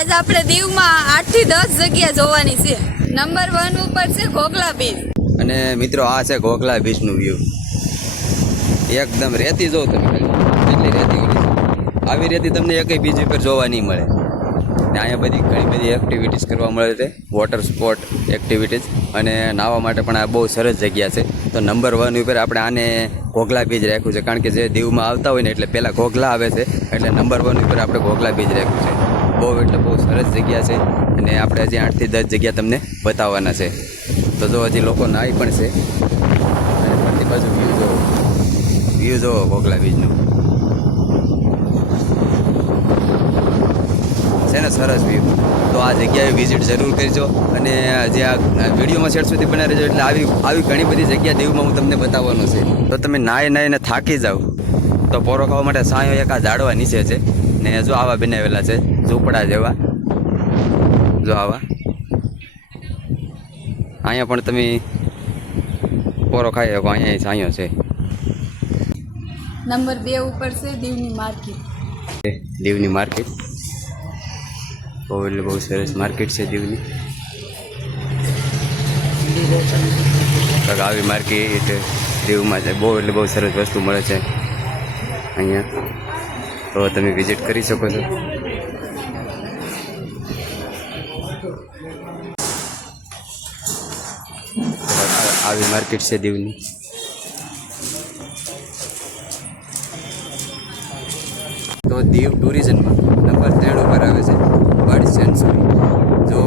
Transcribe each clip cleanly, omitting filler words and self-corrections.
આજ આપણે દીવમાં 8 થી 10 જગ્યા જોવાની છે. નંબર 1 ઉપર છે ઘોઘલા બીચ. અને મિત્રો આ છે ઘોઘલા બીચનું વ્યૂ. એકદમ રેતી જો તમે કેટલી રેતી ઓલી આવી રેતી તમને એકેય બીચ ઉપર જોવા નહીં મળે. ને અહીંયા બધી ઘણી બધી એક્ટિવિટીઝ કરવા મળે છે, વોટર સ્પોર્ટ એક્ટિવિટીઝ, અને નાહવા માટે પણ આ બહુ સરસ જગ્યા છે. તો નંબર 1 ઉપર આપણે આને ઘોઘલા બીચ રાખ્યું છે, કારણ કે જે દીવમાં આવતા હોય ને એટલે પહેલાં ઘોઘલા આવે છે, એટલે નંબર 1 ઉપર આપણે ઘોઘલા બીચ રાખ્યું છે. બહુ સરસ જગ્યા છે, અને આપણે હજી 8 થી 10 જગ્યા તમને બતાવવાના છે. તો જો હજી લોકો નાહી પણ છે, અને બધી બાજુ વ્યૂ જોવો ઘોઘલા બીચનું છે ને સરસ વ્યૂ. તો આ જગ્યાએ વિઝિટ જરૂર કરજો, અને જે આ વિડીયોમાં છેડ સુધી બનાવી રહેજો, એટલે આવી ઘણી બધી જગ્યા દીવમાં હું તમને બતાવવાનો છે. તો તમે નાહીને થાકી જાઓ તો પોરો ખાવા માટે સાયો એક આ ઝાડવા નીચે છે, ને જો આવા બનાવેલા છે ઝૂંપડા જેવા, જો આવા. અહીંયા પણ તમે પોરો ખાઈ શકો, અહીંયા સાયો છે. નંબર 2 ઉપર છે દીવની માર્કેટ. દીવની માર્કેટ બહુ સરસ માર્કેટ છે દીવની. આવી માર્કેટ દીવમાં છે, બહુ સરસ વસ્તુ મળે છે અહીંયા. તો તમે વિઝિટ કરી શકો છો. આવી માર્કેટ છે દીવની. તો દીવ ટુરિઝમમાં નંબર 3 ઉપર આવે છે બર્ડ સેન્ચુરી. જો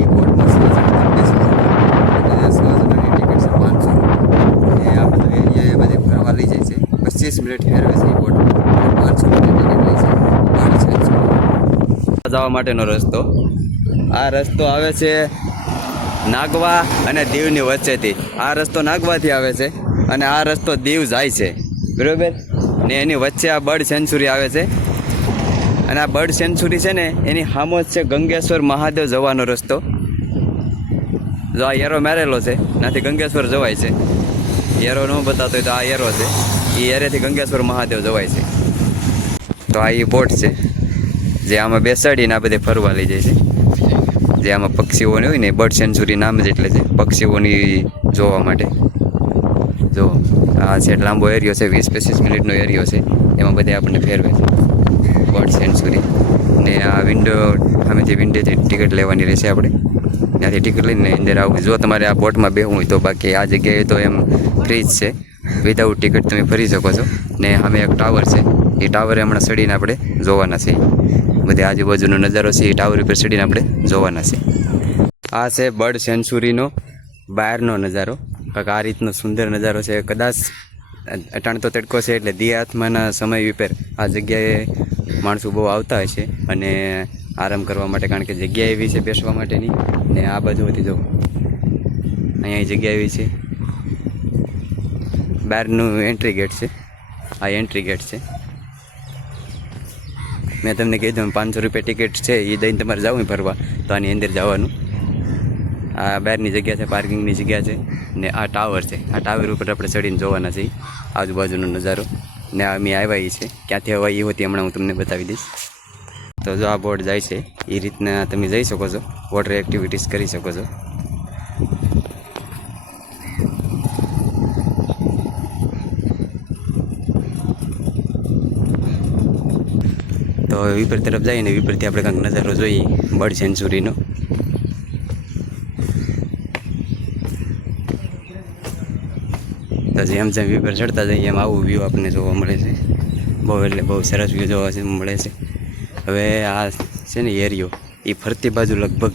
એ બોટમાં 6 જણાની ટિકિટ છે 500. એ આ બધું એરિયા એ બધે ફરવા લઈ જાય છે. 25 મિનિટ ફેરવે છે એ બોટમાં, 500 રૂપિયા ટિકિટ લે છે બર્ડ સેન્ચુરી. જવા માટેનો રસ્તો, આ રસ્તો આવે છે નાગવા અને દીવની વચ્ચેથી. આ રસ્તો નાગવાથી આવે છે, અને આ રસ્તો દીવ જાય છે, બરાબર. ને એની વચ્ચે આ બર્ડ સેન્ચુરી આવે છે, અને આ બર્ડ સેન્ચુરી છે ને એની સામો જ છે ગંગેશ્વર મહાદેવ જવાનો રસ્તો. જો આ એરો મારેલો છે, નાથી ગંગેશ્વર જવાય છે. એરો ન બતાતો હોય તો આ એરો છે, એ એરેથી ગંગેશ્વર મહાદેવ જવાય છે. તો આ એ બોટ છે જે આમાં બેસાડીને આ બધે ફરવા લઈ જાય છે. જે આમાં પક્ષીઓને હોય ને, બર્ડ સેન્ચુરી નામ જ એટલે છે, પક્ષીઓની જોવા માટે. જો આ છે લાંબો એરિયો છે, 20-25 મિનિટનો એરિયો છે, એમાં બધે આપણને ફેરવે છે બર્ડ સેન્ચુરી. ને આ વિન્ડો સામેથી વિન્ડોથી ટિકિટ લેવાની રહેશે આપણે, ત્યાંથી ટિકિટ લઈને અંદર આવું. જો તમારે આ બોટમાં બેસવું હોય તો, બાકી આ જગ્યાએ તો એમ ફ્રી જ છે, વિધાઉટ ટિકિટ તમે ફરી શકો છો. ને સામે એક ટાવર છે, એ ટાવરે હમણાં ચડીને આપણે જોવાના છે. બધે આજુબાજુનો નજારો છે, એ ટાવર ઉપર ચડીને આપણે જોવાના છે. આ છે બર્ડ સેન્ચુરીનો બહારનો નજારો. કંઈક આ રીતનો સુંદર નજારો છે. કદાચ અટાણ તો તડકો છે, એટલે દિયાત્માના સમય ઉપર આ જગ્યાએ માણસો બહુ આવતા હોય છે, અને આરામ કરવા માટે, કારણ કે જગ્યા એવી છે બેસવા માટેની. ને આ બાજુથી જો અહીંયા જગ્યા એવી છે. બહારનું એન્ટ્રી ગેટ છે, આ એન્ટ્રી ગેટ છે. મેં તમને કીધું 500 રૂપિયા ટિકિટ છે, એ દઈને તમારે જવું ફરવા તો આની અંદર જવાનું. આ બહારની જગ્યા છે, પાર્કિંગની જગ્યા છે, ને આ ટાવર છે. આ ટાવર ઉપર આપણે ચડીને જોવાના છે આજુબાજુનો નજારો. ને અમે આવ્યા છે, ક્યાંથી આવ્યા એ હોતી હમણાં હું તમને બતાવી દઈશ. તો જો આ બોટ જાય છે, એ રીતના તમે જઈ શકો છો, વોટર એક્ટિવિટીઝ કરી શકો છો. તો વિપર તરફ જઈને વિપરથી આપણે કંઈક નજારો જોઈએ બર્ડ સેન્ચુરીનો. તો જેમ જેમ વિપર ચડતા જઈએ એમ આવું વ્યૂ આપણને જોવા મળે છે. બહુ સરસ વ્યૂ જોવા મળે છે. હવે આ છે ને એરિયો, એ ફરતી બાજુ લગભગ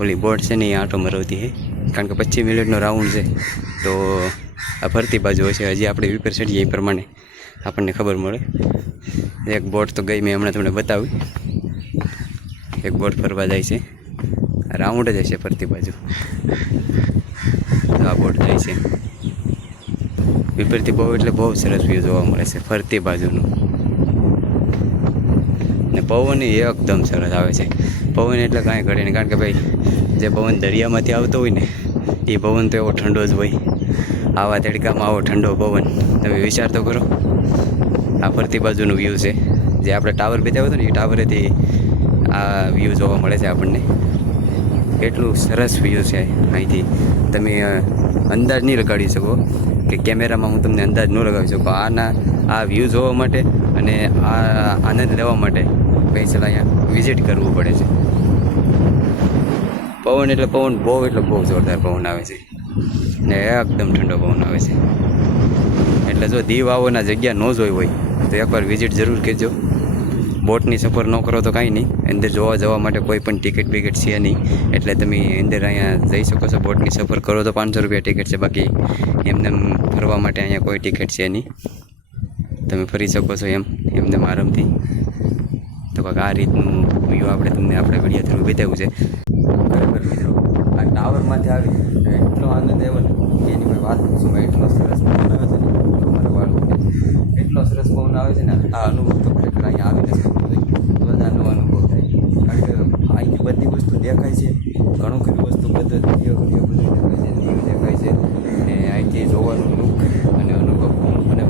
ઓલી બોટ છે ને એ આંટો મરવતી છે, કારણ કે 25 મિનિટનો રાઉન્ડ છે. તો આ ફરતી બાજુ હશે. હજી આપણે વિપર ચડીએ એ પ્રમાણે આપણને ખબર મળે. એક બોટ તો ગઈ, મેં હમણાં તમને બતાવી. એક બોટ ફરવા જાય છે, રાઉન્ડ જ હશે ફરતી બાજુ. આ બોટ જાય છે વિપરથી. બહુ સરસ વ્યૂ જોવા મળે છે ફરતી બાજુનું. ને પવન એકદમ સરસ આવે છે. પવન એટલે કાંઈ ઘડે નહીં, કારણ કે ભાઈ જે પવન દરિયામાંથી આવતો હોય ને એ પવન તો એવો ઠંડો જ હોય. આવા તડકામાં આવો ઠંડો પવન, તમે વિચાર તો કરો. આ ફરતી બાજુનું વ્યૂ છે જે આપણે ટાવર બતાવ્યો હતો ને એ ટાવરેથી આ વ્યૂ જોવા મળે છે આપણને. એટલું સરસ વ્યૂ છે અહીંથી. તમે અંદાજ નહીં લગાડી શકો કે કેમેરામાં હું તમને અંદાજ ન લગાવી શકું. આ વ્યૂ જોવા માટે અને આ આનંદ લેવા માટે સ્પેશિયલ અહીંયા વિઝિટ કરવું પડે છે. પવન એટલે પવન બહુ જોરદાર પવન આવે છે ને એકદમ ઠંડો પવન આવે છે. એટલે જો દીવ આવોના જગ્યા ન જોઈ હોય તો એકવાર વિઝિટ જરૂર કરજો. બોટની સફર ન કરો તો કાંઈ નહીં, અંદર જવા માટે કોઈ પણ ટિકિટ બિકિટ છે નહીં. એટલે તમે અંદર અહીંયા જઈ શકો છો. બોટની સફર કરો તો 500 રૂપિયા ટિકિટ છે, બાકી એમને ફરવા માટે અહીંયા કોઈ ટિકિટ છે નહીં. તમે ફરી શકો છો એમને આરામથી. તો કાંઈક આ રીતનું વ્યૂ આપણે વિડીયો થ્રુ બતાવ્યું છે. ખરેખર મિત્રો આ ટાવરમાંથી આવી એટલો આનંદ આવ્યો ને કે એની કોઈ વાત પૂછું. એટલો સરસ પવન આવે છે ને મારા વાળું, એટલો સરસ પવન આવે છે ને આ અનુભવ તો ખરેખર અહીંયા આવીને બધાનો અનુભવ થાય. કારણ કે અહીંથી બધી વસ્તુ દેખાય છે, ઘણું ખરી વસ્તુ બધું દેખાય છે ને અહીંથી જોવાનું લુક અને અનુભવ મને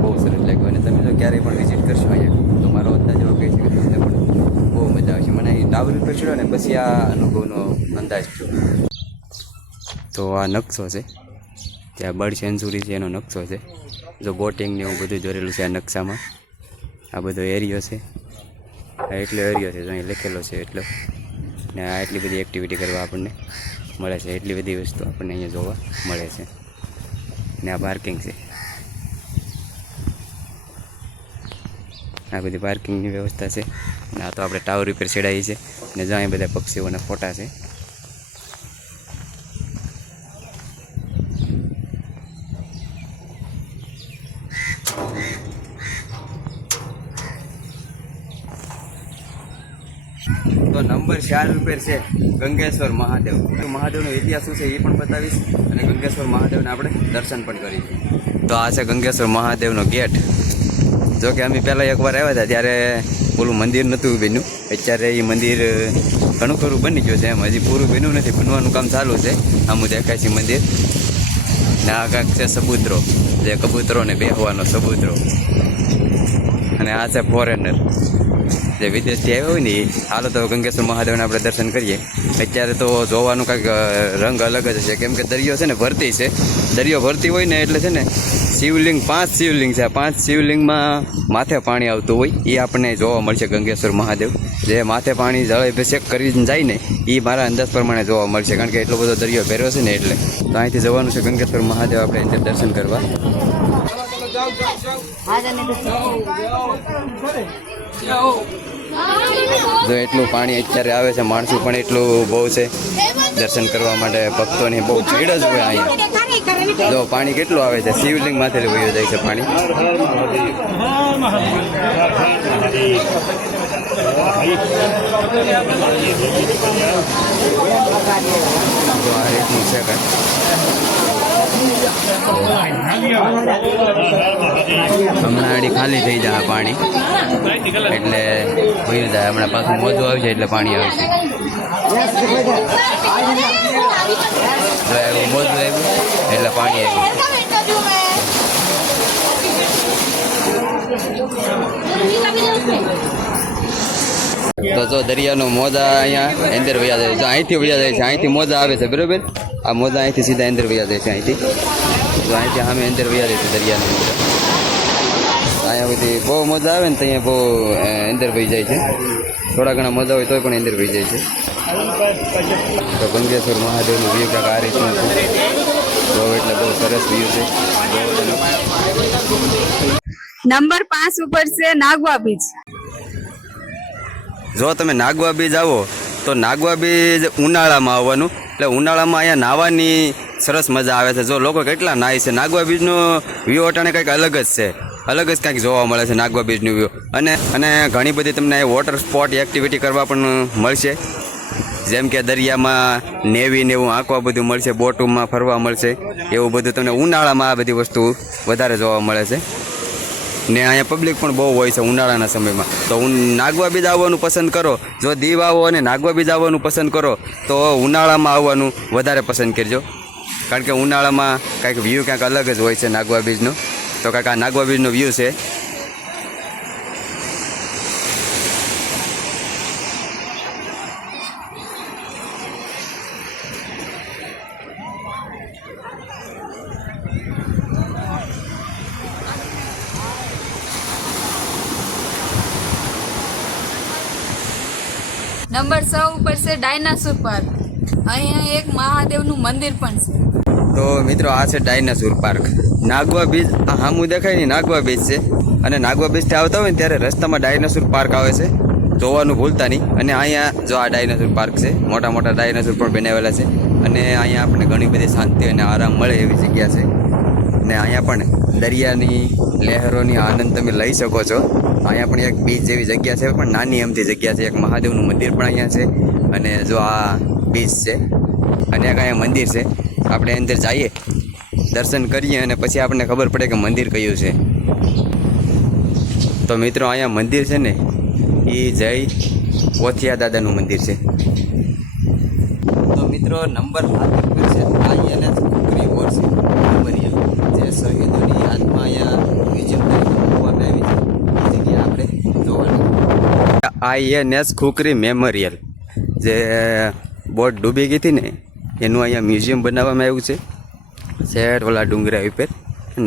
બહુ સરસ લાગ્યો. અને તમે જો ક્યારેય પણ વિઝિટ કરશો અહીંયા તો મારો અંદાજ એવો કહે છે કે તમને પણ બહુ મજા આવશે. મને અહીં ટાવર ઉપર ચડ્યો ને પછી આ અનુભવનો અંદાજ થયો. તો આ નકશો છે, ત્યાં બર્ડ સેન્ચુરી છે એનો નકશો છે. જો બોટિંગ ને એવું બધું દોરેલું છે આ નકશામાં. આ બધો એરિયો છે, આ એટલો એરિયો છે જો અહીં લખેલો છે એટલો. ને આ એટલી બધી એક્ટિવિટી કરવા આપણને મળે છે, એટલી બધી વસ્તુ આપણને અહીંયા જોવા મળે છે. ને આ પાર્કિંગ છે, આ બધી પાર્કિંગની વ્યવસ્થા છે. ને આ તો આપણે ટાવર ઉપર ચડાવી છે ને જો અહીં બધા પક્ષીઓના ફોટા છે. તો નંબર 4 ઉપર છે ગંગેશ્વર મહાદેવ. મહાદેવનો ઇતિહાસ શું છે એ પણ બતાવીશ અને ગંગેશ્વર મહાદેવને આપણે દર્શન પણ કરીશું. તો આ છે ગંગેશ્વર મહાદેવનો ગેટ. જો કે અમે પહેલાં એકવાર આવ્યા હતા ત્યારે ઓલું મંદિર નહોતું બન્યું. અત્યારે એ મંદિર ઘણું ખરું બની ગયું છે, એમ હજી પૂરું બન્યું નથી, બનવાનું કામ ચાલુ છે. આમું દેખાય છે મંદિર. ને આ કાંક છે સબૂતરો, જે કબૂતરોને બેહવાનો સબૂતરો. અને આ છે ફોરેનર જે વિદેશથી આવ્યો હોય ને એ. હાલો તો ગંગેશ્વર મહાદેવને આપણે દર્શન કરીએ. અત્યારે તો જોવાનું કાંઈક રંગ અલગ જ છે, કેમ કે દરિયો છે ને ભરતી છે. દરિયો ભરતી હોય ને એટલે છે ને શિવલિંગ 5 શિવલિંગ છે. આ 5 શિવલિંગમાં માથે પાણી આવતું હોય એ આપણને જોવા મળશે. ગંગેશ્વર મહાદેવ જે માથે પાણી જળ અભિષેક કરીને જાય ને એ મારા અંદાજ પ્રમાણે જોવા મળશે, કારણ કે એટલો બધો દરિયો ભેર્યો છે ને એટલે. તો અહીંથી જવાનું છે ગંગેશ્વર મહાદેવ આપણે અંદર દર્શન કરવા. જો એટલું પાણી અત્યારે આવે છે, માણસો પણ એટલું બહુ છે દર્શન કરવા માટે. ભક્તોની બહુ ભીડ જ હોય અહીંયા. જો પાણી કેટલું આવે છે, શિવલિંગ માથે વહી જાય છે પાણી. તો આ રીતનું છે હમણાં આડી ખાલી થઈ જાય પાણી એટલે વયું જાય. હમણાં પાછું મોજું આવી જાય એટલે પાણી આવે છે. મોજું આવ્યું એટલે પાણી આવ્યું. તો જો દરિયાનો મોજા અહીંયા અંદર વયા જાય છે, અહીંથી વયા જાય છે. અહીંથી મોજા આવે છે બરાબર. આ મોજા અહીંથી સીધા અંદર વયા જાય છે. અહીંથી તો અહીંથી સામે અંદર વયા જાય છે દરિયાનો મોજા. અહીંયા બધી બહુ મજા આવે ને તો અહીંયા બહુ અંદર વહી જાય છે. થોડા ઘણા મજા હોય તોય પણ અંદર વહી જાય છે. તો ગંગેશ્વર મહાદેવનું વ્યૂ કાંઈક આ રીતનું છે. બહુ એટલે બહુ સરસ વ્યૂ છે. નંબર 5 ઉપર છે નાગવા બીચ. જો તમે નાગવા બીચ આવો તો નાગવા બીચ ઉનાળામાં આવવાનું. એટલે ઉનાળામાં અહીંયા નાહવાની સરસ મજા આવે છે. જો લોકો કેટલા નાહી છે. નાગવા બીચનો વ્યૂ અટાણે કંઈક અલગ જ છે, અલગ જ કંઈક જોવા મળે છે નાગવા બીચનું વ્યૂ. અને ઘણી બધી તમને વોટર સ્પોર્ટ એક્ટિવિટી કરવા પણ મળશે. જેમ કે દરિયામાં નેવી ને એવું આંકવા બધું મળશે, બોટમાં ફરવા મળશે. એવું બધું તમને ઉનાળામાં આ બધી વસ્તુ વધારે જોવા મળે છે. ને અહીંયા પબ્લિક પણ બહુ હોય છે ઉનાળાના સમયમાં. તો નાગવા બીચ આવવાનું પસંદ કરો. જો દીવ આવો અને નાગવા બીચ આવવાનું પસંદ કરો તો ઉનાળામાં આવવાનું વધારે પસંદ કરજો, કારણ કે ઉનાળામાં કાંઈક વ્યૂ ક્યાંક અલગ જ હોય છે નાગવા બીચનો. તો કાંઈક આ નાગવા બીચનો વ્યૂ છે. નંબર 6 ઉપર છે ડાયનાસોર પાર્ક. અહીંયા એક મહાદેવનું મંદિર પણ છે. તો મિત્રો આ છે ડાયનાસોર પાર્ક. નાગવા બીચ આ સામું દેખાય ને નાગવા બીચ છે. અને નાગવા બીચથી આવતા હોય ને ત્યારે રસ્તામાં ડાયનાસોર પાર્ક આવે છે, જોવાનું ભૂલતા નહીં. અને અહીંયા જો આ ડાયનાસોર પાર્ક છે, મોટા મોટા ડાયનાસોર પણ બનાવેલા છે. અને અહીંયા આપણને ઘણી બધી શાંતિ અને આરામ મળે એવી જગ્યા છે. અને અહીંયા પણ દરિયાની લહેરોની આનંદ તમે લઈ શકો છો. અહીંયા પણ એક બીચ જેવી જગ્યા છે, પણ નાની એમથી જગ્યા છે. એક મહાદેવનું મંદિર પણ અહીંયા છે. અને જો આ બીચ છે અને એક અહીંયા મંદિર છે. આપણે અંદર જઈએ, દર્શન કરીએ અને પછી આપણને ખબર પડે કે મંદિર કયું છે. તો મિત્રો અહીંયા મંદિર છે ને એ જય પોથિયા દાદાનું મંદિર છે. તો મિત્રો નંબર 7 ઉપર છે આઈએનએસ ખુકરી વોરસી મેમોરિયલ, જે શહીદોની યાદમાં અહીંયા મ્યુઝિયમ તરીકે મૂકવામાં આવી છે. એ જગ્યા આપણે જોવાની. આઈએનએસ ખુકરી મેમોરિયલ, જે બોટ ડૂબી ગઈ હતી ને એનું અહીંયા મ્યુઝિયમ બનાવવામાં આવ્યું છે. શહેર ઓલા ડુંગરા ઉપર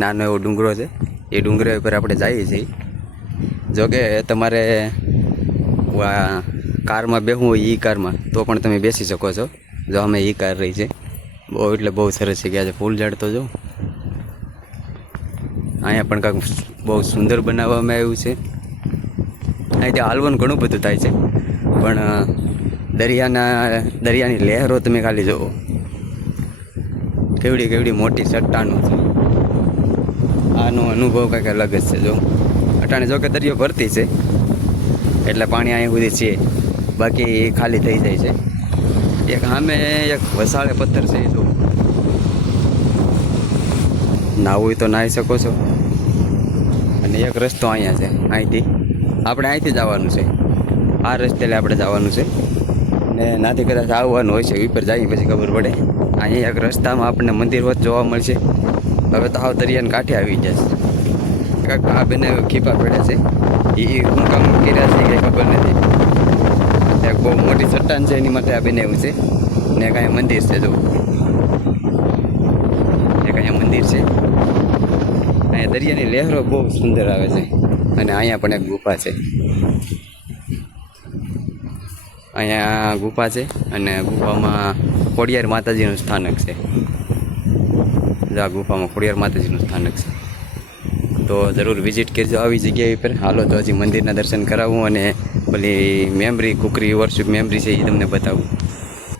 નાનો એવો ડુંગરો છે, એ ડુંગરા ઉપર આપણે જઈએ છીએ. જોકે તમારે કારમાં બેસવું હોય એ કારમાં તો પણ તમે બેસી શકો છો. જો અમે એ કાર રહી છે, બહુ એટલે બહુ સરસ જગ્યા છે. ફૂલ ઝાડ તો જો અહીંયા પણ કાંઈક બહુ સુંદર બનાવવામાં આવ્યું છે. અહીંથી હાલવાનું ઘણું બધું થાય છે, પણ દરિયાની લહેરો તમે ખાલી જુઓ, કેવડી કેવડી મોટી ચટ્ટાનો છે. આનો અનુભવ કંઈક અલગ જ છે. જો અટાણે જો કે દરિયો ભરતી છે એટલે પાણી અહીંયા સુધી છે, બાકી ખાલી થઈ જાય છે. એક સામે એક વસાળે પથ્થર છે, જો નાવું તો નાહી શકો છો. અને એક રસ્તો અહીંયા છે, અહીંથી જવાનું છે. આ રસ્તે આપણે જવાનું છે ને નાથી કદાચ આવવાનું હોય છે. ઉપર જઈએ પછી ખબર પડે. અહીંયા એક રસ્તામાં આપણને મંદિર હોત જોવા મળશે. હવે તો હાવ દરિયાને કાંઠે આવી જશે. કાંઈક આ બેને ખીપા પડ્યા છે, એ શું કામ કર્યા છે કંઈ ખબર નથી. એક બહુ મોટી ચટ્ટાન છે એની માટે આ બનાવ્યું છે. ને એક અહીંયા મંદિર છે, જો એક અહીંયા મંદિર છે. અહીંયા દરિયાની લહેરો બહુ સુંદર આવે છે. અને અહીંયા પણ એક ગુફા છે. અહીંયા ગુફા છે અને ગુફામાં ખોડિયાર માતાજીનું સ્થાનક છે. આ ગુફામાં ખોડિયાર માતાજીનું સ્થાનક છે. તો જરૂર વિઝિટ કરજો આવી જગ્યા ઉપર. હાલો તો હજી મંદિરના દર્શન કરાવું અને પેલી મેમરી કુકરી વર્કશોપ મેમરી છે એ તમને બતાવું.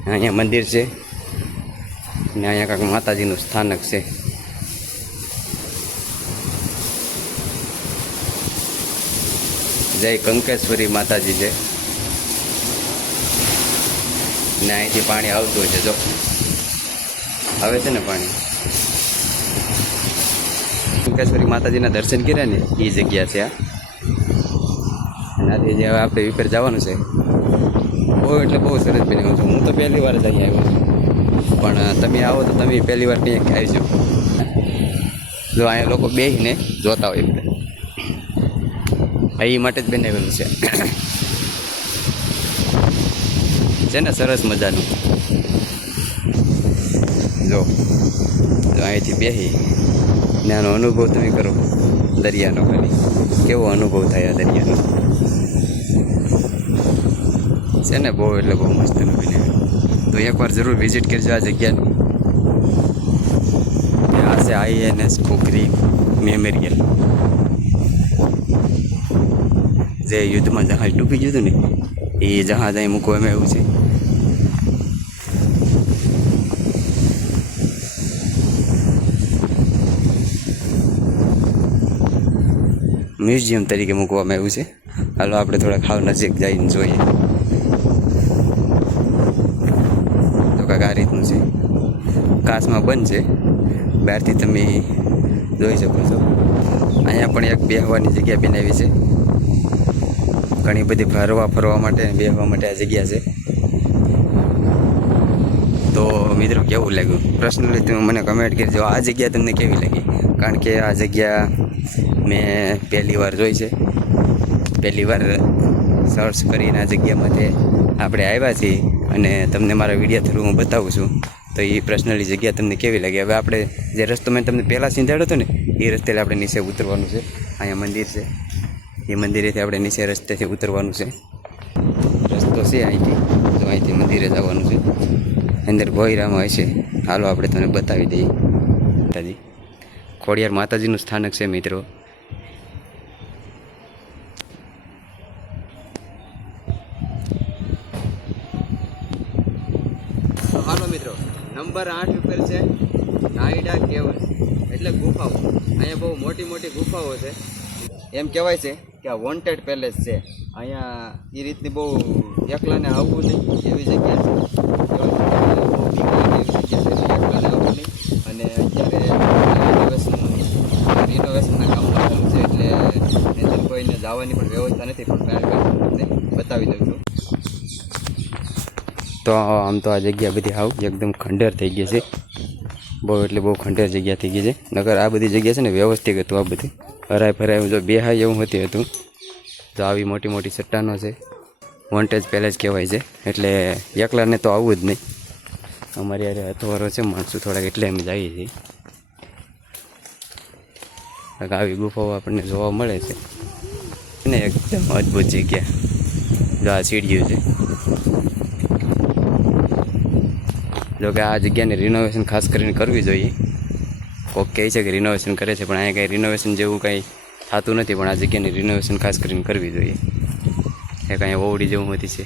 અહીંયા મંદિર છે ને અહીંયા કાંઈક માતાજીનું સ્થાનક છે. જય કંકેશ્વરી માતાજી છે. ને અહીંથી પાણી આવતું હોય છે, જો આવે છે ને પાણી. કંકેશ્વરી માતાજીના દર્શન કર્યા ને એ જગ્યા છે આ. આથી જે હવે આપણે ઉપર જવાનું છે. બહુ એટલે બહુ સરસ બન્યું છે. હું તો પહેલી વાર જ અહીં આવ્યો છું, પણ તમે આવો તો તમે પહેલી વાર કંઈક આવજો. જો અહીંયા લોકો બેસીને જોતા હોય એ માટે જ બનાવેલું છે ને સરસ મજાનું. જો અહીંથી બેસી ને આનો અનુભવ તમે કરો દરિયાનો. ખાલી કેવો અનુભવ થાય આ દરિયાનો છે ને, બહુ એટલે બહુ મસ્ત બનાવ્યું. તો એકવાર જરૂર વિઝિટ કરજો આ જગ્યાની. આ છે આઈએનએસ ખુકરી મેમોરિયલ, જે યુદ્ધમાં જહાજ ડૂબી ગયું હતું ને એ જહાજ અહીં મૂકવામાં આવ્યું છે. મ્યુઝિયમ તરીકે મૂકવામાં આવ્યું છે. હાલો આપણે થોડા ખાવ નજીક જઈને જોઈએ. તો કાંઈક આ રીતનું છે. કાચમાં બંધ છે, બહારથી તમે જોઈ શકો છો. અહીંયા પણ એક બેસવાની જગ્યા બનાવી છે. ઘણી બધી ફરવા માટે બેસવા માટે આ જગ્યા છે. તો મિત્રો કેવું લાગ્યું પર્સનલી તમે મને કમેન્ટ કરજો. આ જગ્યા તમને કેવી લાગી? કારણ કે આ જગ્યા મેં પહેલી વાર જોઈ છે. પહેલી વાર સર્ચ કરીને આ જગ્યામાંથી આપણે આવ્યા છીએ અને તમને મારા વિડીયો થ્રુ હું બતાવું છું. તો એ પર્સનલી જગ્યા તમને કેવી લાગી? હવે આપણે જે રસ્તો મેં તમને પહેલાં સીંધાડ્યો હતો ને એ રસ્તે આપણે નીચે ઉતરવાનું છે. અહીંયા મંદિર છે, એ મંદિરેથી આપણે નીચે રસ્તેથી ઉતરવાનું છે. રસ્તો છે અહીંથી, તો અહીંથી મંદિરે જવાનું છે. અંદર ભોયરામાં હશે, હાલો આપણે તમને બતાવી દઈએ. માતાજી ખોડિયાર માતાજીનું સ્થાનક છે મિત્રો. તો હાલો મિત્રો, નંબર 8 ઉપર છે નાયડા કેવસ, એટલે ગુફાઓ. અહીંયા બહુ મોટી મોટી ગુફાઓ છે. એમ કહેવાય છે કે આ વોન્ટેડ પેલેસ છે. અહીંયા એ રીતની બહુ એકલાને આવવું નહીં એવી જગ્યા છે. બહુ બીક લાગે એવી જગ્યા છે, એકલાને આવવું નહીં. અને અત્યારે રિનોવેશનના કામ ચાલુ છે, એટલે અંદર કોઈને જવાની પણ વ્યવસ્થા નથી, પણ બહાર તમને બતાવી દઉં છું. તો આમ તો આ જગ્યા બધી આવ એકદમ ખંડેર થઈ ગઈ છે. બહુ એટલે બહુ ખંડેર જગ્યા થઈ ગઈ છે. નકર આ બધી જગ્યા છે ને વ્યવસ્થિત હતું. આ બધી હરાય ફરાય જો બેહાય એવું હોતી હતું. તો આવી મોટી મોટી ચટ્ટાનો છે, વોન્ટેજ પેલેસ કહેવાય છે. એટલે એકલાને તો આવવું જ નહીં. અમારી યારે હથવારો છે માણસો થોડાક, એટલે અમે જઈએ છીએ. આવી ગુફાઓ આપણને જોવા મળે છે ને એકદમ અદ્ભુત જગ્યા. જો આ સીડીઓ છે. જોકે આ જગ્યાને રિનોવેશન ખાસ કરીને કરવી જોઈએ. કોક કહે છે કે રિનોવેશન કરે છે, પણ અહીંયા કંઈ રિનોવેશન જેવું કંઈ થતું નથી. પણ આ જગ્યાને રિનોવેશન ખાસ કરીને કરવી જોઈએ. એક અહીંયા ઓવડી જેવું હોતી છે.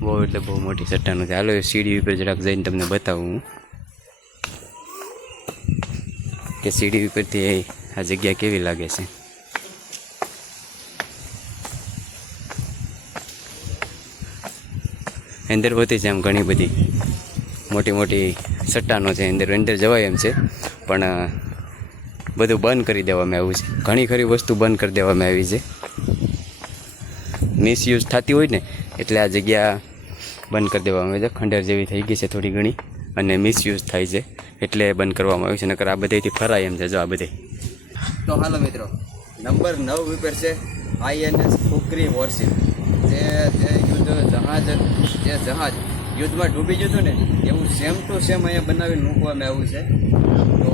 બહુ એટલે બહુ મોટી ચટ્ટાનો છે. હાલો એ સીડી ઉપર જરાક જઈને તમને બતાવું હું કે સીડી ઉપરથી આ જગ્યા કેવી લાગે છે. અંદર હોતી છે એમ ઘણી બધી મોટી મોટી ચટ્ટાનો છે. અંદર જવાય એમ છે, પણ બધું બંધ કરી દેવામાં આવ્યું છે. ઘણી ખરી વસ્તુ બંધ કરી દેવામાં આવી છે. મિસયુઝ થતી હોય ને એટલે આ જગ્યા બંધ કરી દેવામાં આવે છે. ખંડેર જેવી થઈ ગઈ છે થોડી ઘણી, અને મિસયુઝ થાય છે એટલે બંધ કરવામાં આવ્યું છે. નકર આ બધેથી ફરાય એમ છે. જો આ બધે. તો હાલો મિત્રો, નંબર 9 ઉપર છે INS ખુકરી વોરશિપ. જે જહાજ યુદ્ધમાં ડૂબી ગયું હતું ને, એવું સેમ ટુ સેમ અહીંયા બનાવીને મૂકવામાં આવ્યું છે. તો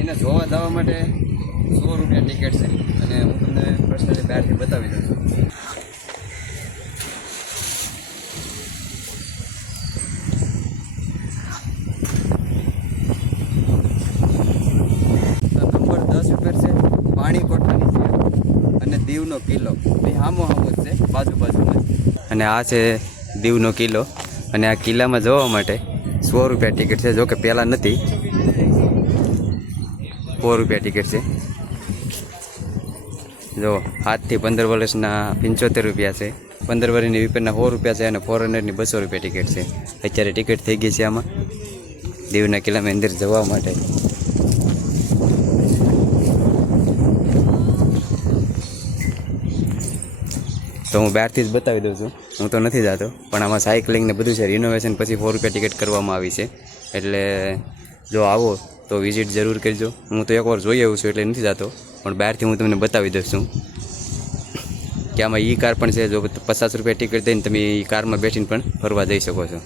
એને જોવા જવા માટે 100 રૂપિયા ટિકિટ છે, અને હું તમને પર્સનલી બહારથી બતાવી દઉં છું. નંબર 10 ઉપર છે પાણી કોઠાની છે અને દીવનો કિલ્લો. એ હામો હામો જ છે, બાજુમાં. અને આ છે દીવનો કિલ્લો. અને આ કિલ્લામાં જવા માટે 100 રૂપિયા ટિકિટ છે. જોકે પહેલાં નથી, 100 રૂપિયા ટિકિટ છે. જો આજથી 15 વર્ષના 75 રૂપિયા છે, 15 વર્ષની ઉપરના 100 રૂપિયા છે, અને ફોરેનરની 200 રૂપિયા ટિકિટ છે. અત્યારે ટિકિટ થઈ ગઈ છે આમાં દીવના કિલ્લામાં અંદર જવા માટે. તો હું બહારથી જ બતાવી દઉં છું, હું તો નથી જતો. પણ આમાં સાયકલિંગ ને બધું છે. રિનોવેશન પછી 100 રૂપિયા ટિકિટ કરવામાં આવી છે. એટલે જો આવો તો વિઝિટ જરૂર કરજો. હું તો એકવાર જોઈ આવ્યું છું એટલે નથી જતો, પણ બહારથી હું તમને બતાવી દઉં છું કે આમાં ઈ કાર પણ છે. જો 50 રૂપિયા ટિકિટ દઈને તમે ઈ કારમાં બેસીને પણ ફરવા જઈ શકો છો.